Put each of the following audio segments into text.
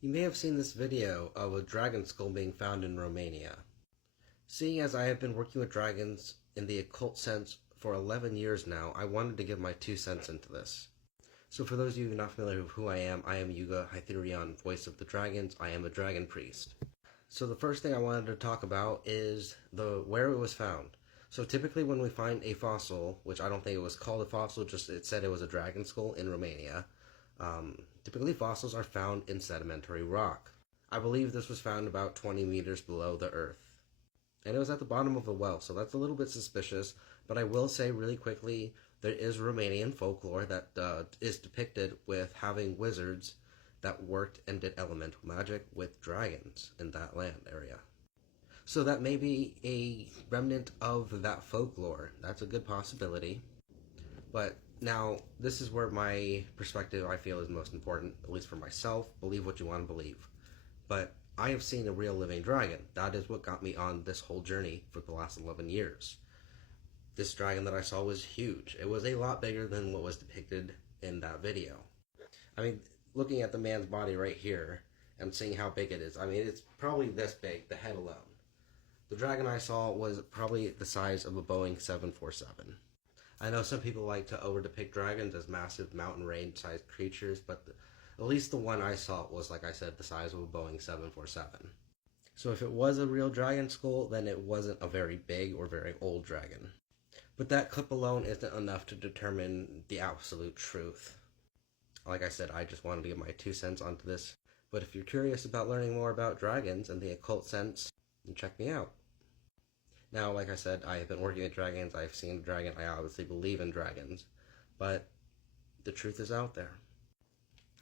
You may have seen this video of a dragon skull being found in Romania. Seeing as I have been working with dragons in the occult sense for 11 years now, I wanted to give my 2 cents into this. So for those of you not familiar with who I am Yuga Hytherion, voice of the dragons. I am a dragon priest. So the first thing I wanted to talk about is where it was found. So typically when we find a fossil, which I don't think it was called a fossil, just it said it was a dragon skull in Romania, typically fossils are found in sedimentary rock. I believe this was found about 20 meters below the earth. And it was at the bottom of a well, so that's a little bit suspicious, but I will say really quickly, there is Romanian folklore that is depicted with having wizards that worked and did elemental magic with dragons in that land area. So that may be a remnant of that folklore. That's a good possibility. But now, this is where my perspective I feel is most important, at least for myself. Believe what you want to believe. But I have seen a real living dragon. That is what got me on this whole journey for the last 11 years. This dragon that I saw was huge. It was a lot bigger than what was depicted in that video. I mean, looking at the man's body right here and seeing how big it is, I mean, it's probably this big, the head alone. The dragon I saw was probably the size of a Boeing 747. I know some people like to over-depict dragons as massive mountain range-sized creatures, but at least the one I saw was, like I said, the size of a Boeing 747. So if it was a real dragon skull, then it wasn't a very big or very old dragon. But that clip alone isn't enough to determine the absolute truth. Like I said, I just wanted to give my 2 cents onto this. But if you're curious about learning more about dragons and the occult sense, then check me out. Now, like I said, I have been working with dragons, I've seen a dragon, I obviously believe in dragons, but the truth is out there.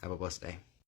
Have a blessed day.